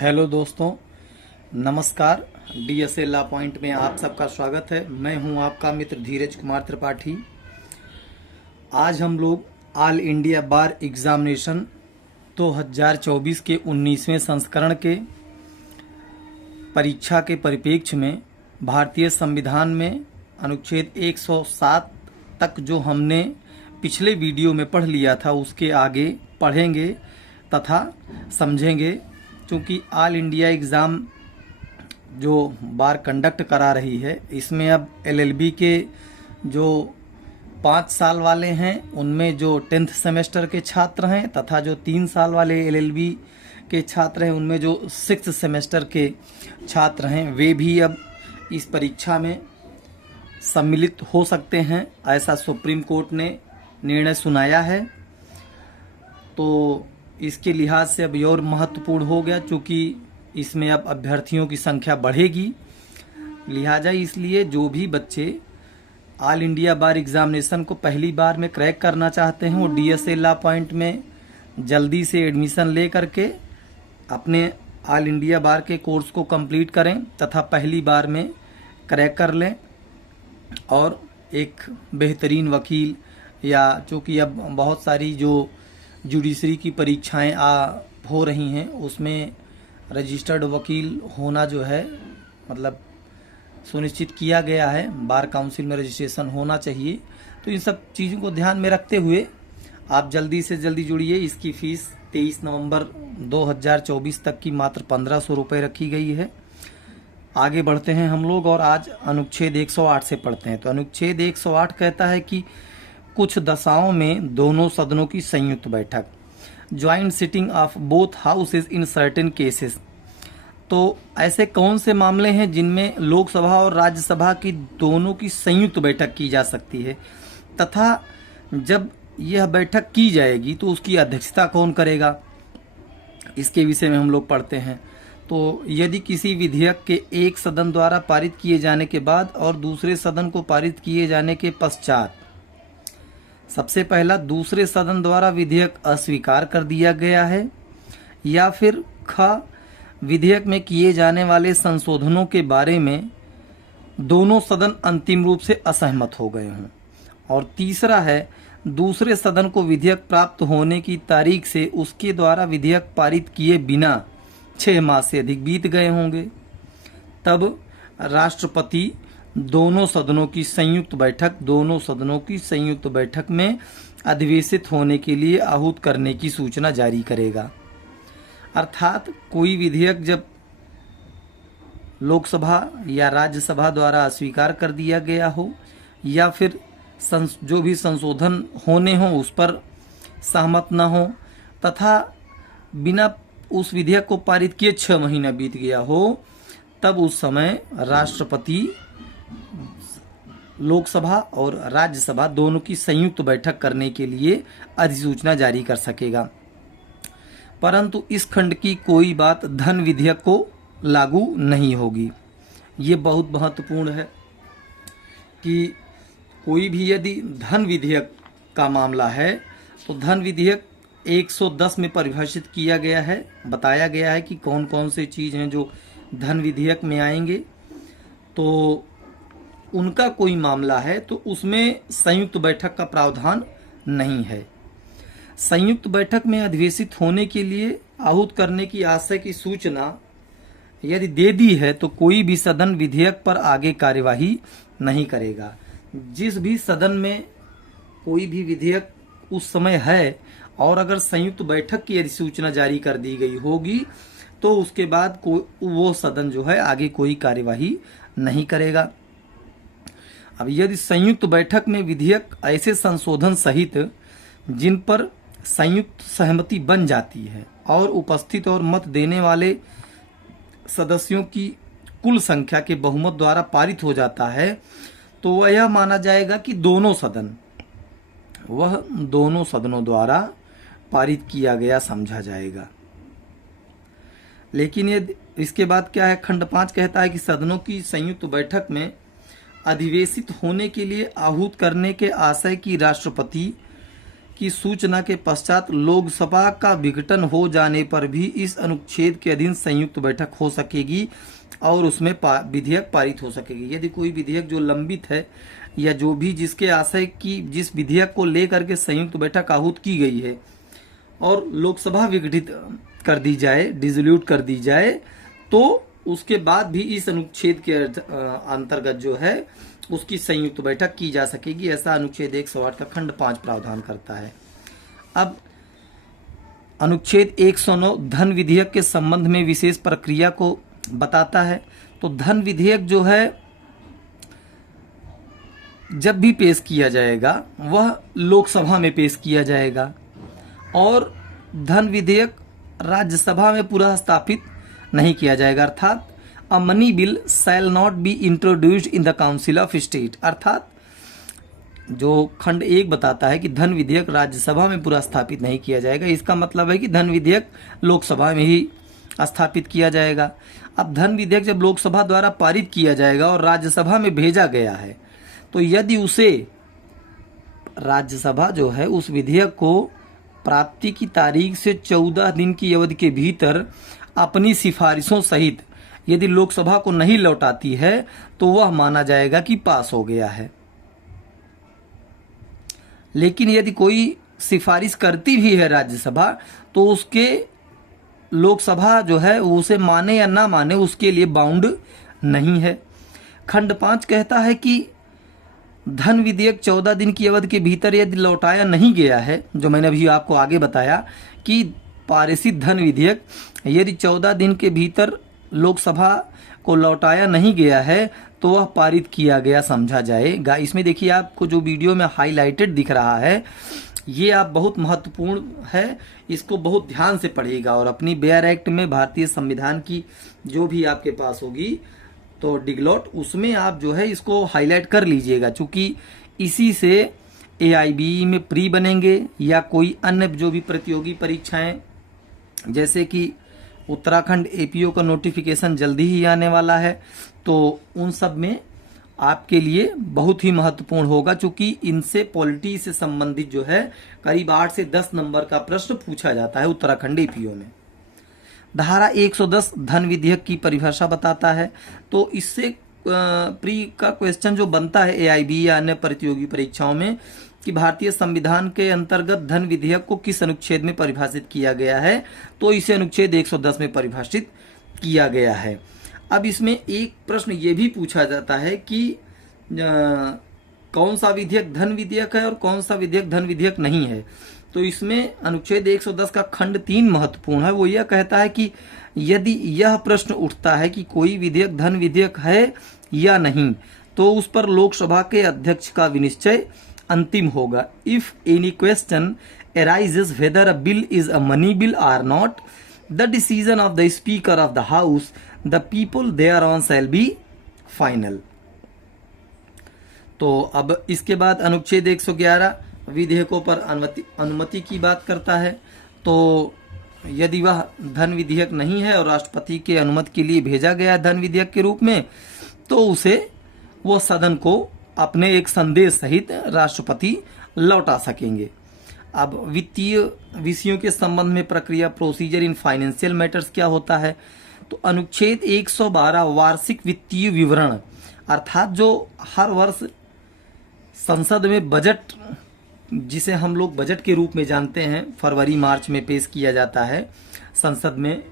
Hello दोस्तों, नमस्कार। DSA law point में आप सबका स्वागत है। मैं हूं आपका मित्र धीरज कुमार त्रिपाठी। आज हम लोग ऑल इंडिया बार एग्जामिनेशन 2024 के 19वें संस्करण के परीक्षा के परिप्रेक्ष्य में भारतीय संविधान में अनुच्छेद 107 तक जो हमने पिछले वीडियो में पढ़ लिया था उसके आगे पढ़ेंगे तथा समझेंगे। क्योंकि ऑल इंडिया एग्ज़ाम जो बार कंडक्ट करा रही है इसमें अब एलएलबी के जो 5 साल वाले हैं उनमें जो 10th सेमेस्टर के छात्र हैं तथा जो 3 साल वाले एलएलबी के छात्र हैं उनमें जो 6th सेमेस्टर के छात्र हैं वे भी अब इस परीक्षा में सम्मिलित हो सकते हैं, ऐसा सुप्रीम कोर्ट ने निर्णय सुनाया है। तो इसके लिहाज से अब और महत्वपूर्ण हो गया, क्योंकि इसमें अब अभ्यर्थियों की संख्या बढ़ेगी। लिहाजा इसलिए जो भी बच्चे ऑल इंडिया बार एग्जामिनेशन को पहली बार में क्रैक करना चाहते हैं वो डीएसए लॉ पॉइंट में जल्दी से एडमिशन ले करके अपने ऑल इंडिया बार के कोर्स को कंप्लीट करें तथा पहली बार में क्रैक कर लें और एक बेहतरीन वकील, या चूँकि अब बहुत सारी जो जुडिशरी की परीक्षाएं हो रही हैं उसमें रजिस्टर्ड वकील होना जो है मतलब सुनिश्चित किया गया है, बार काउंसिल में रजिस्ट्रेशन होना चाहिए। तो इन सब चीज़ों को ध्यान में रखते हुए आप जल्दी से जल्दी जुड़िए। इसकी फ़ीस 23 नवंबर 2024 तक की मात्र 1500 रुपये रखी गई है। आगे बढ़ते हैं हम लोग और आज अनुच्छेद 108 से पढ़ते हैं। तो अनुच्छेद 108 कहता है कि कुछ दशाओं में दोनों सदनों की संयुक्त बैठक, joint sitting of both houses in certain cases. तो ऐसे कौन से मामले हैं जिनमें लोकसभा और राज्यसभा की दोनों की संयुक्त बैठक की जा सकती है तथा जब यह बैठक की जाएगी तो उसकी अध्यक्षता कौन करेगा, इसके विषय में हम लोग पढ़ते हैं। तो यदि किसी विधेयक के एक सदन द्वारा पारित किए जाने के बाद और दूसरे सदन को पारित किए जाने के पश्चात सबसे पहला दूसरे सदन द्वारा विधेयक अस्वीकार कर दिया गया है, या फिर ख विधेयक में किए जाने वाले संशोधनों के बारे में दोनों सदन अंतिम रूप से असहमत हो गए हों, और तीसरा है दूसरे सदन को विधेयक प्राप्त होने की तारीख से उसके द्वारा विधेयक पारित किए बिना 6 माह से अधिक बीत गए होंगे। तब राष्ट्रपति दोनों सदनों की संयुक्त बैठक में अधिवेशित होने के लिए आहूत करने की सूचना जारी करेगा। अर्थात कोई विधेयक जब लोकसभा या राज्यसभा द्वारा अस्वीकार कर दिया गया हो या फिर जो भी संशोधन होने हों उस पर सहमत न हो तथा बिना उस विधेयक को पारित किए 6 महीना बीत गया हो, तब उस समय राष्ट्रपति लोकसभा और राज्यसभा दोनों की संयुक्त बैठक करने के लिए अधिसूचना जारी कर सकेगा। परंतु इस खंड की कोई बात धन विधेयक को लागू नहीं होगी। ये बहुत महत्वपूर्ण है कि कोई भी यदि धन विधेयक का मामला है तो धन विधेयक 110 में परिभाषित किया गया है, बताया गया है कि कौन कौन से चीज़ हैं जो धन विधेयक में आएंगे। तो उनका कोई मामला है तो उसमें संयुक्त बैठक का प्रावधान नहीं है। संयुक्त बैठक में अधिवेशित होने के लिए आहूत करने की आशय की सूचना यदि दे दी है तो कोई भी सदन विधेयक पर आगे कार्यवाही नहीं करेगा। जिस भी सदन में कोई भी विधेयक उस समय है और अगर संयुक्त बैठक की अधिसूचना जारी कर दी गई होगी तो उसके बाद वो सदन जो है आगे कोई कार्यवाही नहीं करेगा। अब यदि संयुक्त बैठक में विधेयक ऐसे संशोधन सहित जिन पर संयुक्त सहमति बन जाती है और उपस्थित और मत देने वाले सदस्यों की कुल संख्या के बहुमत द्वारा पारित हो जाता है तो वह यह माना जाएगा कि दोनों सदनों द्वारा पारित किया गया समझा जाएगा। लेकिन यदि इसके बाद क्या है, खंड 5 कहता है कि सदनों की संयुक्त बैठक में अधिवेशित होने के लिए आहूत करने के आशय की राष्ट्रपति की सूचना के पश्चात लोकसभा का विघटन हो जाने पर भी इस अनुच्छेद के अधीन संयुक्त बैठक हो सकेगी और उसमें विधेयक पारित हो सकेगी। यदि कोई विधेयक जो लंबित है या जो भी जिसके आशय की जिस विधेयक को लेकर के संयुक्त बैठक आहूत की गई है और लोकसभा विघटित कर दी जाए, डिसोल्यूट कर दी जाए, तो उसके बाद भी इस अनुच्छेद के अंतर्गत जो है उसकी संयुक्त बैठक की जा सकेगी। ऐसा अनुच्छेद 108 का खंड 5 प्रावधान करता है। अब अनुच्छेद 109 धन विधेयक के संबंध में विशेष प्रक्रिया को बताता है। तो धन विधेयक जो है जब भी पेश किया जाएगा वह लोकसभा में पेश किया जाएगा और धन विधेयक राज्यसभा में पुनः स्थापित नहीं किया जाएगा। अर्थात a money bill shall not be introduced in the council of state. अर्थात जो खंड 1 बताता है कि धन विधेयक राज्यसभा में पूरा स्थापित नहीं किया जाएगा, इसका मतलब है कि धन विधेयक लोकसभा में ही स्थापित किया जाएगा। अब धन विधेयक जब लोकसभा द्वारा पारित किया जाएगा और राज्यसभा में भेजा गया है, तो यदि उसे राज्यसभा जो है उस विधेयक को प्राप्ति की तारीख से 14 दिन की अवधि के भीतर अपनी सिफारिशों सहित यदि लोकसभा को नहीं लौटाती है तो वह माना जाएगा कि पास हो गया है। लेकिन यदि कोई सिफारिश करती भी है राज्यसभा तो उसके लोकसभा जो है उसे माने या ना माने उसके लिए बाउंड नहीं है। खंड 5 कहता है कि धन विधेयक 14 दिन की अवधि के भीतर यदि लौटाया नहीं गया है, जो मैंने अभी आपको आगे बताया कि पारित धन विधेयक यदि 14 दिन के भीतर लोकसभा को लौटाया नहीं गया है तो वह पारित किया गया समझा जाएगा। इसमें देखिए आपको जो वीडियो में हाईलाइटेड दिख रहा है ये आप बहुत महत्वपूर्ण है, इसको बहुत ध्यान से पढ़िएगा और अपनी बेयर एक्ट में भारतीय संविधान की जो भी आपके पास होगी तो डिगलॉट उसमें आप जो है इसको हाईलाइट कर लीजिएगा, चूंकि इसी से AIBE में प्री बनेंगे या कोई अन्य जो भी प्रतियोगी परीक्षाएं जैसे कि उत्तराखंड APO का नोटिफिकेशन जल्दी ही आने वाला है, तो उन सब में आपके लिए बहुत ही महत्वपूर्ण होगा, क्योंकि इनसे पॉलिटी से संबंधित जो है करीब 8 से 10 नंबर का प्रश्न पूछा जाता है उत्तराखंड APO में। धारा 110 धन विधेयक की परिभाषा बताता है। तो इससे प्री का क्वेश्चन जो बनता है AIBE या अन्य प्रतियोगी परीक्षाओं में कि भारतीय संविधान के अंतर्गत धन विधेयक को किस अनुच्छेद में परिभाषित किया गया है, तो इसे अनुच्छेद 110 में परिभाषित किया गया है। अब इसमें एक प्रश्न ये भी पूछा जाता है कि कौन सा विधेयक धन विधेयक है और कौन सा विधेयक धन विधेयक नहीं है। तो इसमें अनुच्छेद 110 का खंड 3 महत्वपूर्ण है। वो यह कहता है कि यदि यह प्रश्न उठता है कि कोई विधेयक धन विधेयक है या नहीं, तो उस पर लोकसभा के अध्यक्ष का विनिश्चय अंतिम होगा। If any question arises whether a bill is a money bill or not, the decision of the speaker of the house, the people thereon shall be final। तो अब इसके बाद अनुच्छेद 111 विधेयकों पर अनुमति की बात करता है। तो यदि वह धन विधेयक नहीं है और राष्ट्रपति के अनुमति के लिए भेजा गया है धन विधेयक के रूप में, तो उसे वो सदन को अपने एक संदेश सहित राष्ट्रपति लौटा सकेंगे। अब वित्तीय विषयों के संबंध में प्रक्रिया प्रोसीजर इन फाइनेंशियल मैटर्स क्या होता है, तो अनुच्छेद 112 वार्षिक वित्तीय विवरण, अर्थात जो हर वर्ष संसद में बजट, जिसे हम लोग बजट के रूप में जानते हैं, फरवरी मार्च में पेश किया जाता है संसद में।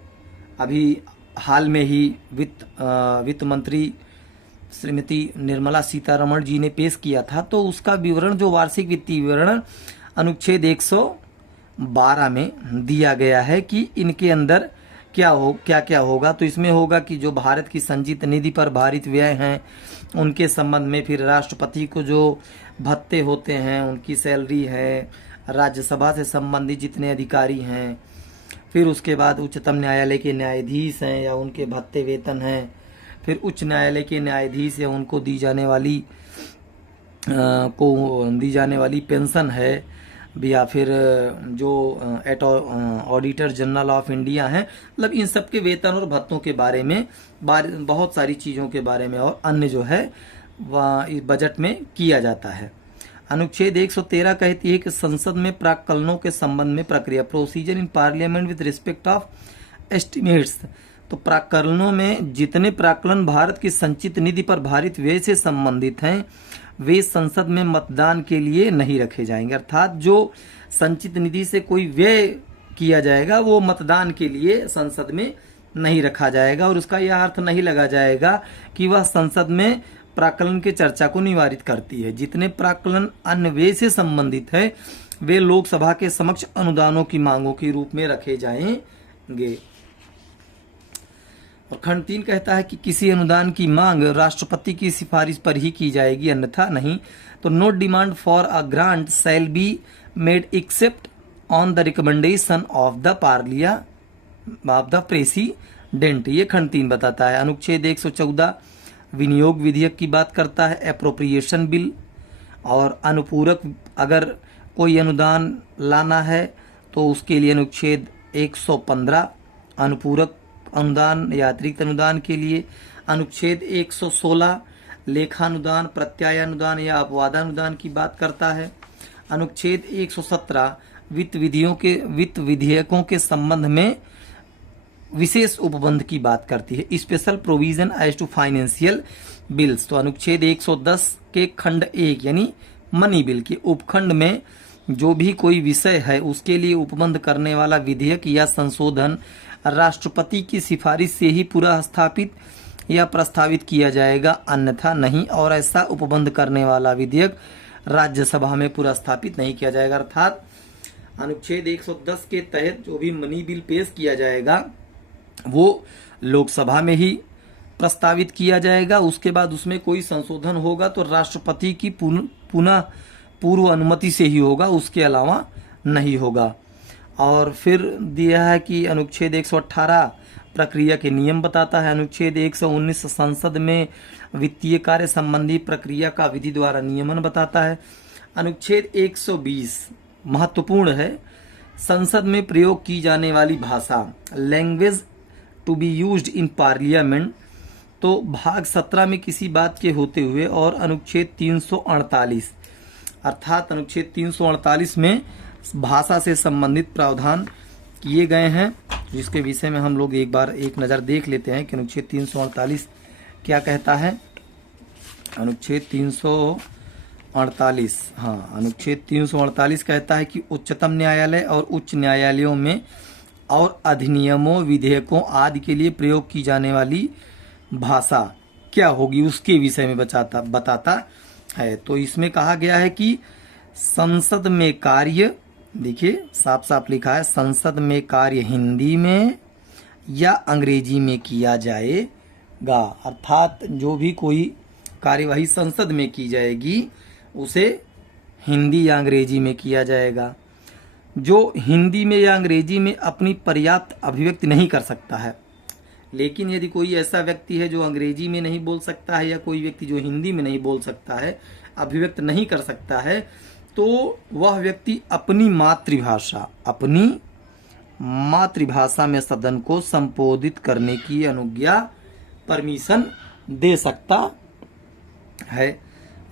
अभी हाल में ही वित्त मंत्री श्रीमती निर्मला सीतारमण जी ने पेश किया था, तो उसका विवरण जो वार्षिक वित्तीय विवरण अनुच्छेद 112 में दिया गया है कि इनके अंदर क्या क्या होगा। तो इसमें होगा कि जो भारत की संचित निधि पर भारित व्यय हैं उनके संबंध में, फिर राष्ट्रपति को जो भत्ते होते हैं उनकी सैलरी है, राज्यसभा से संबंधित जितने अधिकारी हैं, फिर उसके बाद उच्चतम न्यायालय के न्यायाधीश हैं या उनके भत्ते वेतन हैं, फिर उच्च न्यायालय के न्यायाधीश या उनको दी जाने वाली पेंशन है, या फिर जो ऑडिटर जनरल ऑफ इंडिया हैं, मतलब इन सब के वेतन और भत्तों के बारे में बहुत सारी चीज़ों के बारे में और अन्य जो है वह इस बजट में किया जाता है। अनुच्छेद 113 कहती है कि संसद में प्राक्कलनों के संबंध में प्रक्रिया, procedure in parliament with respect of estimates. तो प्राक्कलनों में जितने प्राक्कलन भारत की संचित निधि पर भारित व्यय से संबंधित हैं वे संसद में मतदान के लिए नहीं रखे जाएंगे। अर्थात जो संचित निधि से कोई व्यय किया जाएगा वो मतदान के लिए संसद में नहीं रखा जाएगा, और उसका यह अर्थ नहीं लगा जाएगा कि वह संसद में प्राक्कलन के चर्चा को निवारित करती है। जितने प्राक्कलन अन्य व्यय से संबंधित है वे लोकसभा के समक्ष अनुदानों की मांगों के रूप में रखे जाएंगे। और खंड 3 कहता है कि किसी अनुदान की मांग राष्ट्रपति की सिफारिश पर ही की जाएगी, अन्यथा नहीं। तो no demand for a grant shall be made except on the recommendation of the president. ये खंड 3 बताता है। अनुच्छेद 114 विनियोग विधेयक की बात करता है, एप्रोप्रिएशन बिल। और अनुपूरक अगर कोई अनुदान लाना है तो उसके लिए अनुच्छेद 115 अनुपूरक अनुदान या अतिरिक्त अनुदान के लिए। अनुच्छेद 116 लेखानुदान, प्रत्यायानुदान या अपवादानुदान की बात करता है। अनुच्छेद 117 वित्त विधेयकों के संबंध में विशेष उपबंध की बात करती है, special provision as to financial bills. तो अनुच्छेद 110 के खंड 1 यानी मनी बिल के उपखंड में जो भी कोई विषय है उसके लिए उपबंध करने वाला विधेयक या संशोधन राष्ट्रपति की सिफारिश से ही पूरा स्थापित या प्रस्तावित किया जाएगा, अन्यथा नहीं। और ऐसा उपबंध करने वाला विधेयक राज्यसभा में पूरा स्थापित नहीं किया जाएगा। अर्थात अनुच्छेद 110 के तहत जो भी मनी बिल पेश किया जाएगा वो लोकसभा में ही प्रस्तावित किया जाएगा। उसके बाद उसमें कोई संशोधन होगा तो राष्ट्रपति की पुनः पूर्व अनुमति से ही होगा, उसके अलावा नहीं होगा। और फिर दिया है कि अनुच्छेद 118 प्रक्रिया के नियम बताता है। अनुच्छेद 119 संसद में वित्तीय कार्य संबंधी प्रक्रिया का विधि द्वारा नियमन बताता है। अनुच्छेद 120 महत्वपूर्ण है, संसद में प्रयोग की जाने वाली भाषा, language to be used in parliament. तो भाग 17 में किसी बात के होते हुए और अनुच्छेद 348 अर्थात अनुच्छेद 348 में भाषा से संबंधित प्रावधान किए गए हैं, जिसके विषय में हम लोग एक बार एक नज़र देख लेते हैं कि अनुच्छेद 348 क्या कहता है। अनुच्छेद 348 अनुच्छेद 348 कहता है कि उच्चतम न्यायालय और उच्च न्यायालयों में और अधिनियमों, विधेयकों आदि के लिए प्रयोग की जाने वाली भाषा क्या होगी उसके विषय में बताता है। तो इसमें कहा गया है कि संसद में कार्य, देखिए साफ साफ लिखा है, संसद में कार्य हिंदी में या अंग्रेजी में किया जाएगा। अर्थात जो भी कोई कार्यवाही संसद में की जाएगी उसे हिंदी या अंग्रेजी में किया जाएगा। जो हिंदी में या अंग्रेजी में अपनी पर्याप्त अभिव्यक्ति नहीं कर सकता है, लेकिन यदि कोई ऐसा व्यक्ति है जो अंग्रेजी में नहीं बोल सकता है या कोई व्यक्ति जो हिंदी में नहीं बोल सकता है, अभिव्यक्त नहीं कर सकता है, तो वह व्यक्ति अपनी मातृभाषा में सदन को संबोधित करने की अनुज्ञा परमिशन दे सकता है।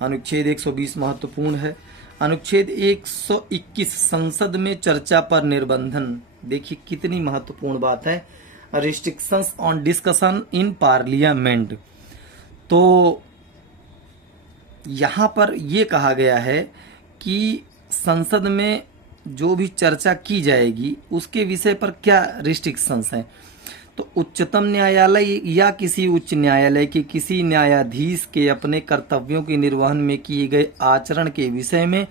अनुच्छेद 120 महत्वपूर्ण है। अनुच्छेद 121 संसद में चर्चा पर निर्बंधन, देखिए कितनी महत्वपूर्ण बात है, restrictions on discussion in parliament. तो यहाँ पर यह कहा गया है कि संसद में जो भी चर्चा की जाएगी उसके विषय पर क्या रिस्ट्रिक्शंस हैं। तो उच्चतम न्यायालय या किसी उच्च न्यायालय के किसी न्यायाधीश के अपने कर्तव्यों के निर्वहन में किए गए आचरण के विषय में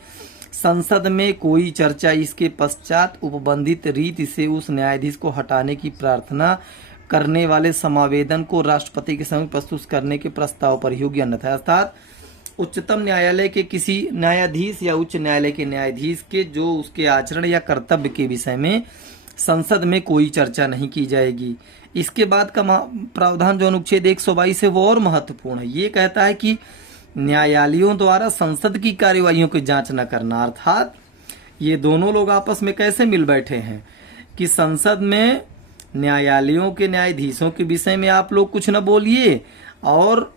संसद में कोई चर्चा इसके पश्चात उपबंधित रीति से उस न्यायाधीश को हटाने की प्रार्थना करने वाले समावेदन को राष्ट्रपति के समक्ष प्रस्तुत करने के प्रस्ताव पर योग्य अन्यथा। अर्थात उच्चतम न्यायालय के किसी न्यायाधीश या उच्च न्यायालय के न्यायाधीश के जो उसके आचरण या कर्तव्य के विषय में संसद में कोई चर्चा नहीं की जाएगी। इसके बाद का प्रावधान जो अनुच्छेद 122 है वो और महत्वपूर्ण है। ये कहता है कि न्यायालयों द्वारा संसद की कार्यवाहियों की जांच न करना। अर्थात ये दोनों लोग आपस में कैसे मिल बैठे हैं कि संसद में न्यायालयों के न्यायाधीशों के विषय में आप लोग कुछ न बोलिए और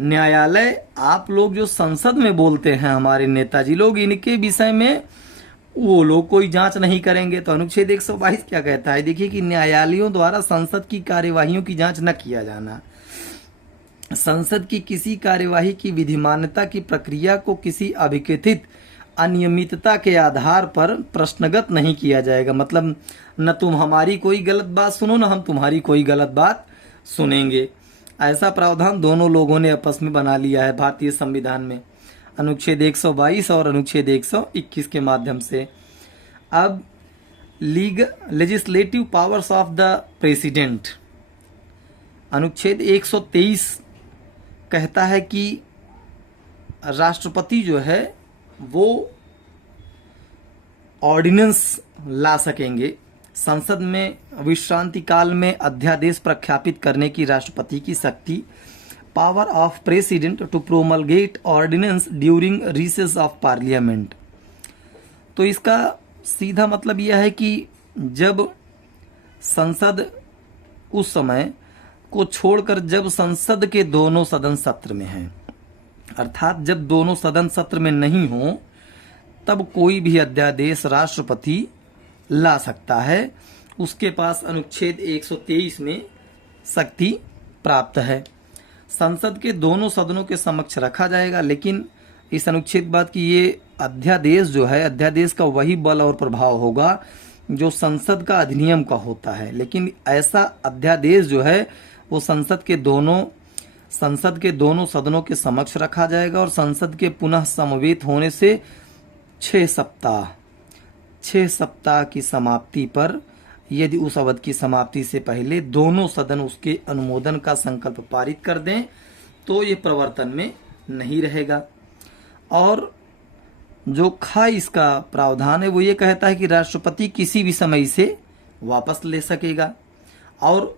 न्यायालय, आप लोग जो संसद में बोलते हैं हमारे नेताजी लोग, इनके विषय में वो लोग कोई जांच नहीं करेंगे। तो अनुच्छेद 122 क्या कहता है, देखिए कि न्यायालयों द्वारा संसद की कार्यवाहियों की जांच न किया जाना। संसद की किसी कार्यवाही की विधिमान्यता की प्रक्रिया को किसी अभिकथित अनियमितता के आधार पर प्रश्नगत नहीं किया जाएगा। मतलब न तुम हमारी कोई गलत बात सुनो, न हम तुम्हारी कोई गलत बात सुनेंगे। ऐसा प्रावधान दोनों लोगों ने आपस में बना लिया है भारतीय संविधान में, अनुच्छेद 122 और अनुच्छेद 121 के माध्यम से। अब legislative powers of the president, अनुच्छेद 123 कहता है कि राष्ट्रपति जो है वो ऑर्डिनेंस ला सकेंगे। संसद में विश्रांति काल में अध्यादेश प्रख्यापित करने की राष्ट्रपति की शक्ति। Power of president to promulgate ordinance during recess of parliament. तो इसका सीधा मतलब यह है कि जब संसद उस समय को छोड़कर जब संसद के दोनों सदन सत्र में हैं, अर्थात जब दोनों सदन सत्र में नहीं हो, तब कोई भी अध्यादेश राष्ट्रपति ला सकता है। उसके पास अनुच्छेद 123 में शक्ति प्राप्त है। संसद के दोनों सदनों के समक्ष रखा जाएगा, लेकिन इस अनुच्छेद बाद की ये अध्यादेश जो है, अध्यादेश का वही बल और प्रभाव होगा जो संसद का अधिनियम का होता है। लेकिन ऐसा अध्यादेश जो है वो संसद के दोनों सदनों के समक्ष रखा जाएगा और संसद के पुनः समवेत होने से 6 सप्ताह की समाप्ति पर, यदि उस अवधि की समाप्ति से पहले दोनों सदन उसके अनुमोदन का संकल्प पारित कर दें तो ये प्रवर्तन में नहीं रहेगा। और जो इसका प्रावधान है वो ये कहता है कि राष्ट्रपति किसी भी समय इसे वापस ले सकेगा। और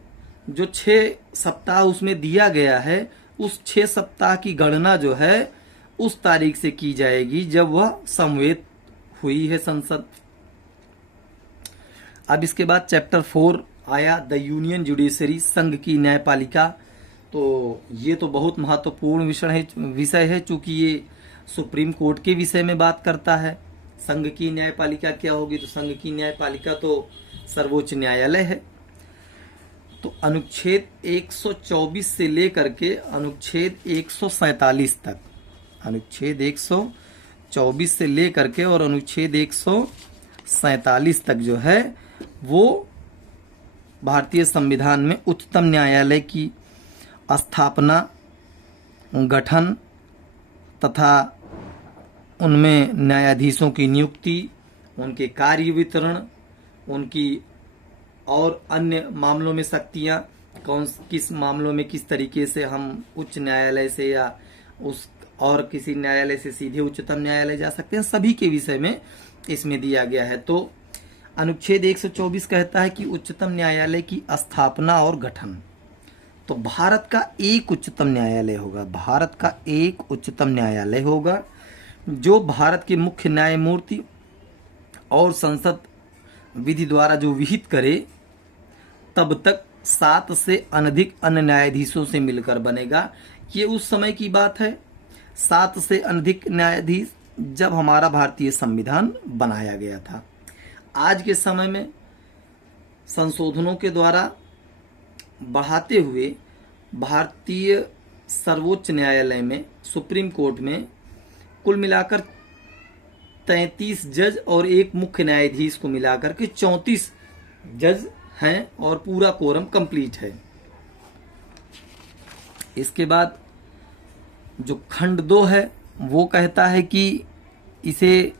जो 6 सप्ताह उसमें दिया गया है, उस 6 सप्ताह की गणना जो है उस तारीख से की जाएगी जब वह समवेत हुई है संसद। अब इसके बाद चैप्टर 4 आया, द यूनियन जुडिशरी, संघ की न्यायपालिका। तो ये तो बहुत महत्वपूर्ण विषय है चूंकि ये सुप्रीम कोर्ट के विषय में बात करता है। संघ की न्यायपालिका क्या होगी, तो संघ की न्यायपालिका तो सर्वोच्च न्यायालय है। तो अनुच्छेद 124 से लेकर के अनुच्छेद 147 तक, अनुच्छेद 124 से लेकर के और अनुच्छेद 147 तक जो है वो भारतीय संविधान में उच्चतम न्यायालय की स्थापना, गठन तथा उनमें न्यायाधीशों की नियुक्ति, उनके कार्य वितरण, उनकी और अन्य मामलों में शक्तियां, किस मामलों में किस तरीके से हम उच्च न्यायालय से या उस और किसी न्यायालय से सीधे उच्चतम न्यायालय जा सकते हैं, सभी के विषय में इसमें दिया गया है। तो अनुच्छेद 124 कहता है कि उच्चतम न्यायालय की स्थापना और गठन। तो भारत का एक उच्चतम न्यायालय होगा, भारत का एक उच्चतम न्यायालय होगा जो भारत के मुख्य न्यायमूर्ति और संसद विधि द्वारा जो विहित करे, तब तक 7 से अनधिक अन्य न्यायाधीशों से मिलकर बनेगा। ये उस समय की बात है, 7 से अनधिक न्यायाधीश जब हमारा भारतीय संविधान बनाया गया था। आज के समय में संशोधनों के द्वारा बढ़ाते हुए भारतीय सर्वोच्च न्यायालय में, सुप्रीम कोर्ट में कुल मिलाकर 33 जज और एक मुख्य न्यायाधीश को मिलाकर के 34 जज हैं और पूरा कोरम कंप्लीट है। इसके बाद जो खंड 2 है वो कहता है कि इसे,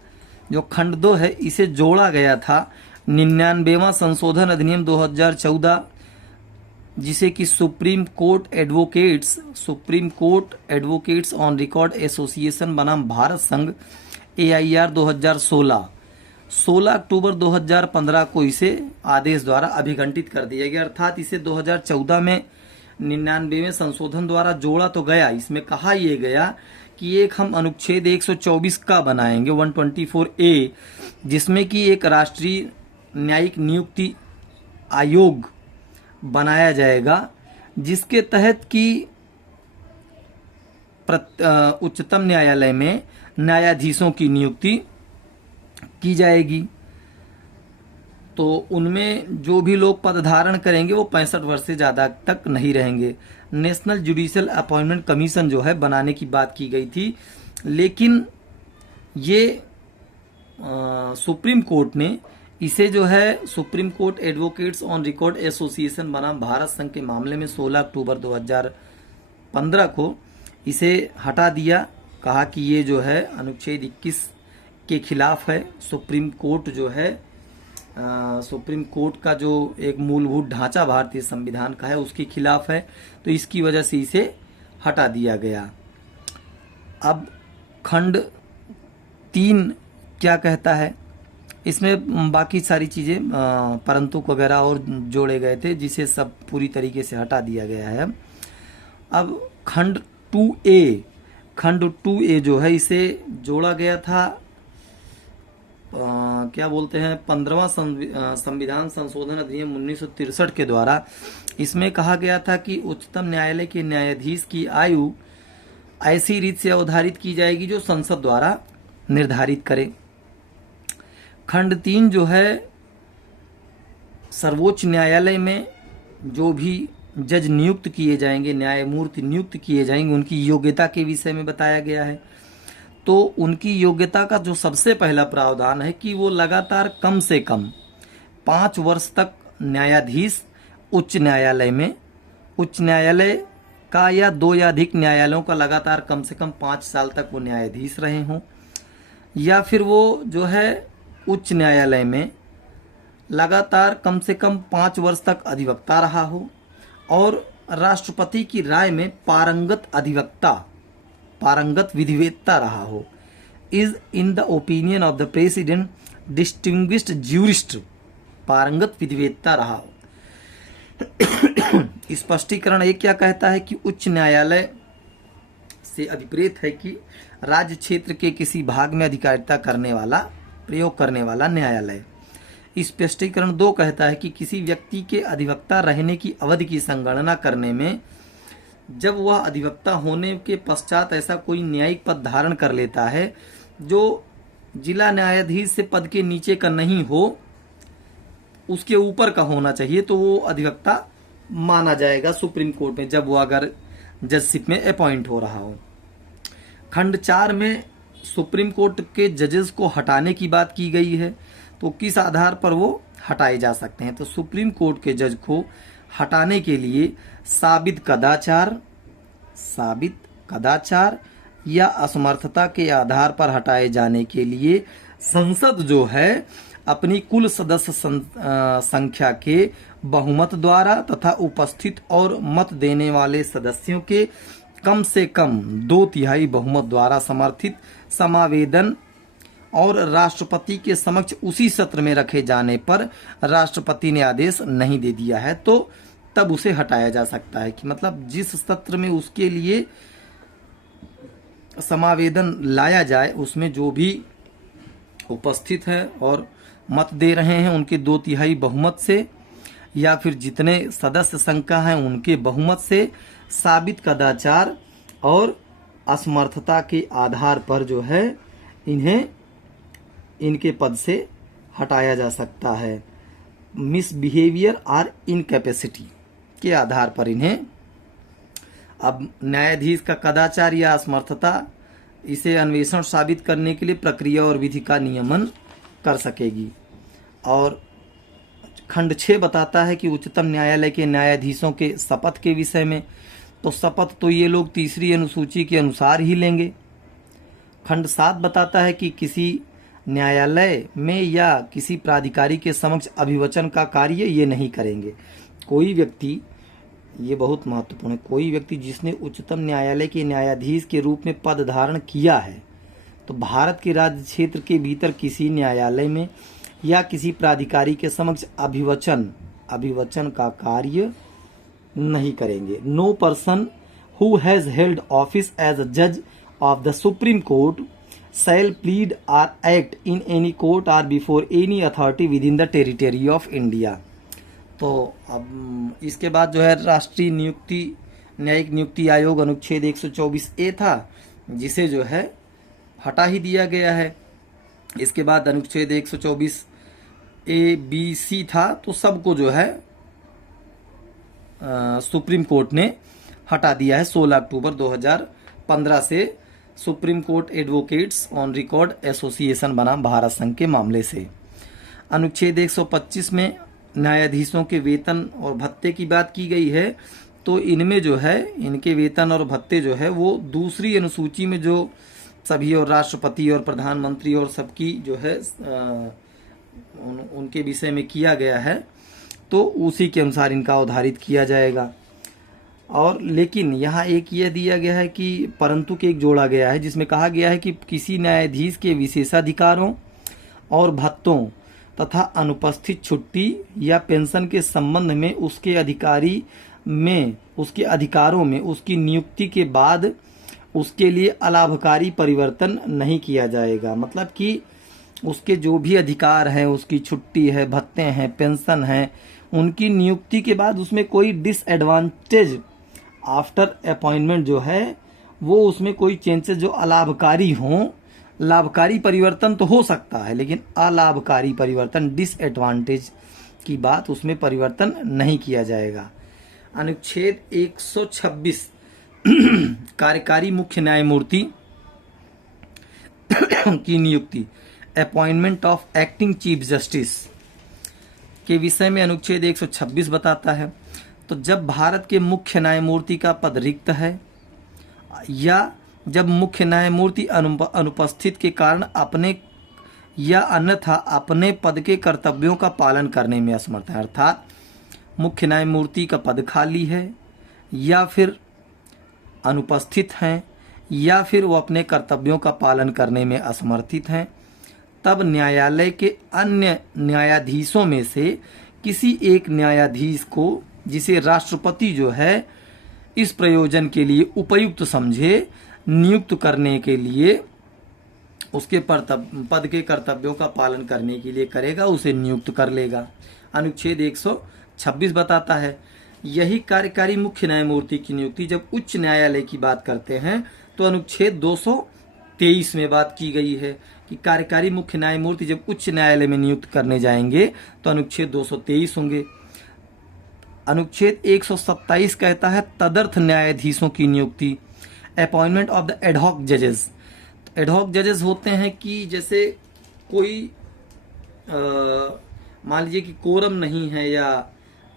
जो खंड 2 है इसे जोड़ा गया था 99वां संशोधन अधिनियम 2014, जिसे कि supreme court advocates on record association बनाम भारत संघ AIR 2016, 16 अक्टूबर 2015 को इसे आदेश द्वारा अभिघंटित कर दिया गया। अर्थात इसे 2014 में 99वें संशोधन द्वारा जोड़ा तो गया। इसमें कहा यह गया कि एक हम अनुच्छेद 124 का बनाएंगे 124A, जिसमें कि एक राष्ट्रीय न्यायिक नियुक्ति आयोग बनाया जाएगा, जिसके तहत कि उच्चतम न्यायालय में न्यायाधीशों की नियुक्ति की जाएगी। तो उनमें जो भी लोग पद धारण करेंगे वो 65 वर्ष से ज़्यादा तक नहीं रहेंगे। नेशनल जुडिशियल अपॉइंटमेंट कमीशन जो है बनाने की बात की गई थी, लेकिन ये सुप्रीम कोर्ट ने इसे जो है supreme court advocates on record association बनाम भारत संघ के मामले में 16 अक्टूबर 2015 को इसे हटा दिया। कहा कि ये जो है अनुच्छेद 21 के खिलाफ है। सुप्रीम कोर्ट जो है सुप्रीम कोर्ट का जो एक मूलभूत ढांचा भारतीय संविधान का है उसके खिलाफ है, तो इसकी वजह से इसे हटा दिया गया। अब खंड 3 क्या कहता है, इसमें बाकी सारी चीज़ें परंतु वगैरह और जोड़े गए थे जिसे सब पूरी तरीके से हटा दिया गया है। अब खंड 2A जो है इसे जोड़ा गया था क्या बोलते हैं 15वां संविधान संशोधन अधिनियम 1963 के द्वारा। इसमें कहा गया था कि उच्चतम न्यायालय के न्यायाधीश की आयु ऐसी रीत से अवधारित की जाएगी जो संसद द्वारा निर्धारित करे। खंड 3 जो है सर्वोच्च न्यायालय में जो भी जज नियुक्त किए जाएंगे, न्यायमूर्ति नियुक्त किए जाएंगे, उनकी योग्यता के विषय में बताया गया है। तो उनकी योग्यता का जो सबसे पहला प्रावधान है कि वो लगातार कम से कम 5 वर्ष तक न्यायाधीश उच्च न्यायालय का या 2 या अधिक न्यायालयों का लगातार कम से कम 5 साल तक वो न्यायाधीश रहे हों, या फिर वो जो है उच्च न्यायालय में लगातार कम से कम 5 वर्ष तक अधिवक्ता रहा हो और राष्ट्रपति की राय में पारंगत विधिवेत्ता रहा हो। Is in the opinion of the president distinguished jurist, पारंगत विधिवेत्ता रहा हो। स्पष्टीकरण एक क्या कहता है कि उच्च न्यायालय से अभिप्रेत है कि राज्य क्षेत्र के किसी भाग में अधिकारिता प्रयोग करने वाला न्यायालय। स्पष्टीकरण 2 कहता है कि किसी व्यक्ति के अधिवक्ता रहने की अवधि की संगणना करने में जब वह अधिवक्ता होने के पश्चात ऐसा कोई न्यायिक पद धारण कर लेता है जो जिला न्यायाधीश से पद के नीचे का नहीं हो, उसके ऊपर का होना चाहिए, तो वो अधिवक्ता माना जाएगा सुप्रीम कोर्ट में जब वो अगर जजशिप में अपॉइंट हो रहा हो। खंड 4 में सुप्रीम कोर्ट के जजेस को हटाने की बात की गई है, तो किस आधार पर वो हटाए जा सकते हैं। तो सुप्रीम कोर्ट के जज को हटाने के लिए साबित कदाचार या असमर्थता के आधार पर हटाए जाने के लिए संसद जो है अपनी कुल सदस्य संख्या के बहुमत द्वारा तथा उपस्थित और मत देने वाले सदस्यों के कम से कम 2/3 बहुमत द्वारा समर्थित समावेदन और राष्ट्रपति के समक्ष उसी सत्र में रखे जाने पर राष्ट्रपति ने आदेश नहीं दे दिया है तो तब उसे हटाया जा सकता है। कि मतलब जिस सत्र में उसके लिए समावेदन लाया जाए उसमें जो भी उपस्थित है और मत दे रहे हैं उनके 2/3 बहुमत से या फिर जितने सदस्य संख्या हैं उनके बहुमत से साबित कदाचार और असमर्थता के आधार पर जो है इन्हें इनके पद से हटाया जा सकता है। मिसबिहेवियर और इनकैपेसिटी के आधार पर इन्हें, अब न्यायाधीश का कदाचार या असमर्थता इसे अन्वेषण साबित करने के लिए प्रक्रिया और विधि का नियमन कर सकेगी। और खंड 6 बताता है कि उच्चतम न्यायालय के न्यायाधीशों के शपथ के विषय में, तो शपथ तो ये लोग 3री अनुसूची के अनुसार ही लेंगे। खंड 7 बताता है कि किसी न्यायालय में या किसी प्राधिकारी के समक्ष अभिवचन का कार्य ये नहीं करेंगे। कोई व्यक्ति, ये बहुत महत्वपूर्ण है, कोई व्यक्ति जिसने उच्चतम न्यायालय के न्यायाधीश के रूप में पद धारण किया है तो भारत के राज्य क्षेत्र के भीतर किसी न्यायालय में या किसी प्राधिकारी के समक्ष अभिवचन का कार्य नहीं करेंगे। No person who has held office as a जज of the supreme court shall plead or act in any court or before any authority within the territory of India। तो अब इसके बाद जो है राष्ट्रीय नियुक्ति न्यायिक नियुक्ति आयोग अनुच्छेद 124A था, जिसे जो है हटा ही दिया गया है। इसके बाद अनुच्छेद 124A, B, C था, तो सबको जो है सुप्रीम कोर्ट ने हटा दिया है 16 अक्टूबर 2015 से। Supreme court advocates on record association बना भारत संघ के मामले से। अनुच्छेद 125 में न्यायाधीशों के वेतन और भत्ते की बात की गई है। तो इनमें जो है इनके वेतन और भत्ते जो है वो दूसरी अनुसूची में जो सभी और राष्ट्रपति और प्रधानमंत्री और सबकी जो है उनके विषय में किया गया है, तो उसी के अनुसार इनका उद्धारित किया जाएगा। और लेकिन यहाँ एक यह दिया गया है कि परंतु के एक जोड़ा गया है, जिसमें कहा गया है कि किसी न्यायाधीश के विशेषाधिकारों और भत्तों तथा अनुपस्थित छुट्टी या पेंशन के संबंध में उसके अधिकारों में उसकी नियुक्ति के बाद उसके लिए अलाभकारी परिवर्तन नहीं किया जाएगा। मतलब कि उसके जो भी अधिकार हैं, उसकी छुट्टी है, भत्ते हैं, पेंशन है, उनकी नियुक्ति के बाद उसमें कोई डिसएडवांटेज आफ्टर अपॉइंटमेंट जो है वो उसमें कोई चेंजेस जो अलाभकारी हों, लाभकारी परिवर्तन तो हो सकता है लेकिन अलाभकारी परिवर्तन, डिसएडवांटेज की बात उसमें परिवर्तन नहीं किया जाएगा। अनुच्छेद 126 कार्यकारी मुख्य न्यायमूर्ति की नियुक्ति, appointment of acting chief justice के विषय में अनुच्छेद 126 बताता है। तो जब भारत के मुख्य न्यायमूर्ति का पद रिक्त है या जब मुख्य न्यायमूर्ति अनुपस्थित के कारण अपने या अन्यथा अपने पद के कर्तव्यों का पालन करने में असमर्थ है, अर्थात मुख्य न्यायमूर्ति का पद खाली है या फिर अनुपस्थित हैं या फिर वो अपने कर्तव्यों का पालन करने में असमर्थित हैं, तब न्यायालय के अन्य न्यायाधीशों में से किसी एक न्यायाधीश को, जिसे राष्ट्रपति जो है इस प्रयोजन के लिए उपयुक्त समझे, नियुक्त करने के लिए उसके पद के कर्तव्यों का पालन करने के लिए करेगा, उसे नियुक्त कर लेगा। अनुच्छेद 126 बताता है। यही कार्यकारी मुख्य न्यायमूर्ति की नियुक्ति जब उच्च न्यायालय की बात करते हैं तो अनुच्छेद 223 में बात की गई है कि कार्यकारी मुख्य न्यायमूर्ति जब उच्च न्यायालय में नियुक्त करने जाएंगे तो अनुच्छेद 223 होंगे। अनुच्छेद 127 कहता है तदर्थ न्यायाधीशों की नियुक्ति, अपॉइंटमेंट ऑफ द एडहॉक जजेस। एडहॉक जजेस होते हैं कि जैसे कोई मान लीजिए कि कोरम नहीं है या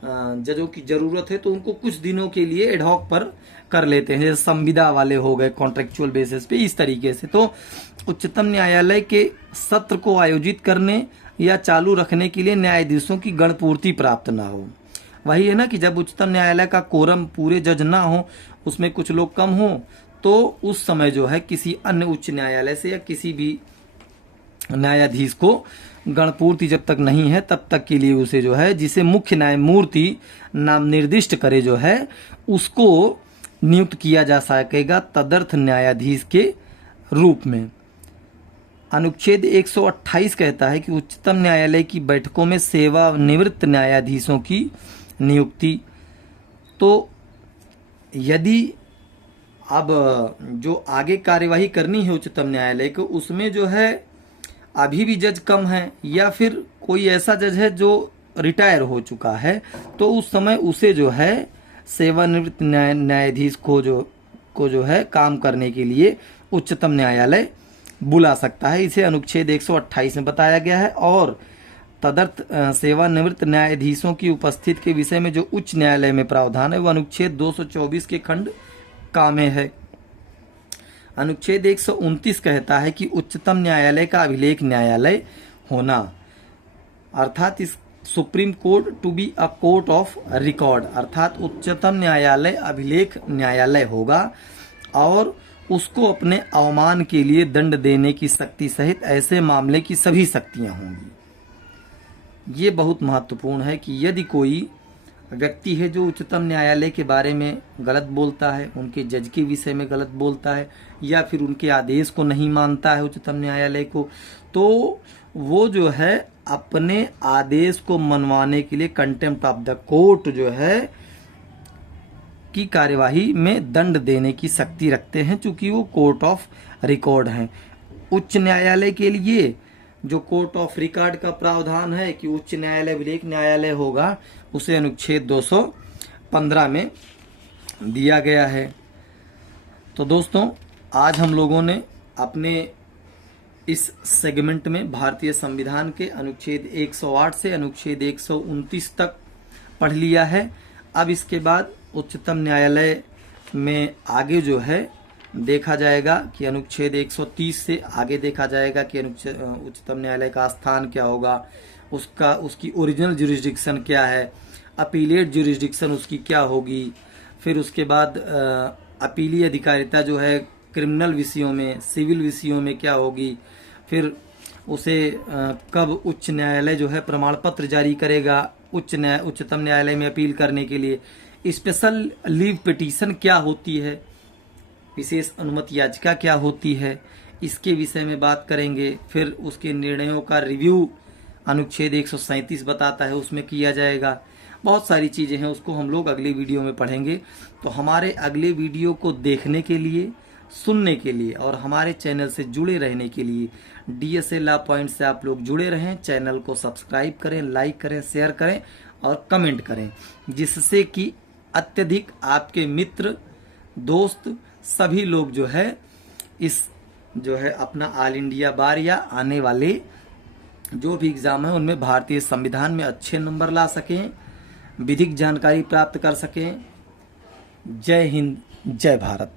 जजों की जरूरत है तो उनको कुछ दिनों के लिए एडहॉक पर कर लेते हैं, जैसे संविदा वाले हो गए कॉन्ट्रेक्चुअल बेसिस पे, इस तरीके से। तो उच्चतम न्यायालय के सत्र को आयोजित करने या चालू रखने के लिए न्यायाधीशों की गणपूर्ति प्राप्त ना हो। वही है ना कि जब उच्चतम न्यायालय का कोरम पूरे जज ना हो, उसमें कुछ लोग कम हो, तो उस समय जो है किसी अन्य उच्च न्यायालय से या किसी भी न्यायाधीश को गणपूर्ति जब तक नहीं है तब तक के लिए उसे जो है, जिसे मुख्य न्यायमूर्ति नाम निर्दिष्ट करे जो है, उसको नियुक्त किया जा सकेगा तदर्थ न्यायाधीश के रूप में। अनुच्छेद 128 कहता है कि उच्चतम न्यायालय की बैठकों में सेवानिवृत्त न्यायाधीशों की नियुक्ति। तो यदि अब जो आगे कार्यवाही करनी है उच्चतम न्यायालय को, उसमें जो है अभी भी जज कम है या फिर कोई ऐसा जज है जो रिटायर हो चुका है, तो उस समय उसे जो है सेवानिवृत्त न्यायाधीश को जो है काम करने के लिए उच्चतम न्यायालय बुला सकता है। इसे अनुच्छेद 128 में बताया गया है। और तदर्थ सेवानिवृत्त न्यायाधीशों की उपस्थिति के विषय में जो उच्च न्यायालय में प्रावधान है वो अनुच्छेद 224 के खंड का में है। अनुच्छेद 129 कहता है कि उच्चतम न्यायालय का अभिलेख न्यायालय होना, अर्थात इस supreme court to be a court of record, अर्थात उच्चतम न्यायालय अभिलेख न्यायालय होगा और उसको अपने अवमान के लिए दंड देने की शक्ति सहित ऐसे मामले की सभी शक्तियां होंगी। ये बहुत महत्वपूर्ण है कि यदि कोई व्यक्ति है जो उच्चतम न्यायालय के बारे में गलत बोलता है, उनके जज के विषय में गलत बोलता है या फिर उनके आदेश को नहीं मानता है उच्चतम न्यायालय को, तो वो जो है अपने आदेश को मनवाने के लिए कंटेम्प्ट ऑफ द कोर्ट जो है की कार्यवाही में दंड देने की शक्ति रखते हैं, चूंकि वो कोर्ट ऑफ रिकॉर्ड हैं। उच्च न्यायालय के लिए जो कोर्ट ऑफ रिकॉर्ड का प्रावधान है कि उच्च न्यायालय अभिलेख न्यायालय होगा, उसे अनुच्छेद 215 में दिया गया है। तो दोस्तों, आज हम लोगों ने अपने इस सेगमेंट में भारतीय संविधान के अनुच्छेद 108 से अनुच्छेद 129 तक पढ़ लिया है। अब इसके बाद उच्चतम न्यायालय में आगे जो है देखा जाएगा कि अनुच्छेद 130 से आगे देखा जाएगा कि उच्चतम न्यायालय का स्थान क्या होगा, उसकी ओरिजिनल ज्यूरिसडिक्शन क्या है, अपीलेट ज्यूरिसडिक्शन उसकी क्या होगी, फिर उसके बाद अपीली अधिकारिता जो है क्रिमिनल विषयों में, सिविल विषयों में क्या होगी, फिर उसे कब उच्च न्यायालय जो है प्रमाण पत्र जारी करेगा उच्चतम न्यायालय में अपील करने के लिए, स्पेशल लीव पिटीशन क्या होती है, विशेष अनुमति याचिका क्या होती है, इसके विषय में बात करेंगे। फिर उसके निर्णयों का रिव्यू अनुच्छेद 137 बताता है, उसमें किया जाएगा। बहुत सारी चीज़ें हैं, उसको हम लोग अगले वीडियो में पढ़ेंगे। तो हमारे अगले वीडियो को देखने के लिए, सुनने के लिए और हमारे चैनल से जुड़े रहने के लिए DSA लॉ पॉइंट से आप लोग जुड़े रहें। चैनल को सब्सक्राइब करें, लाइक करें, शेयर करें और कमेंट करें, जिससे कि अत्यधिक आपके मित्र, दोस्त सभी लोग जो है इस जो है अपना ऑल इंडिया बार या आने वाले जो भी एग्ज़ाम है उनमें भारतीय संविधान में अच्छे नंबर ला सकें, विधिक जानकारी प्राप्त कर सकें। जय हिंद, जय भारत।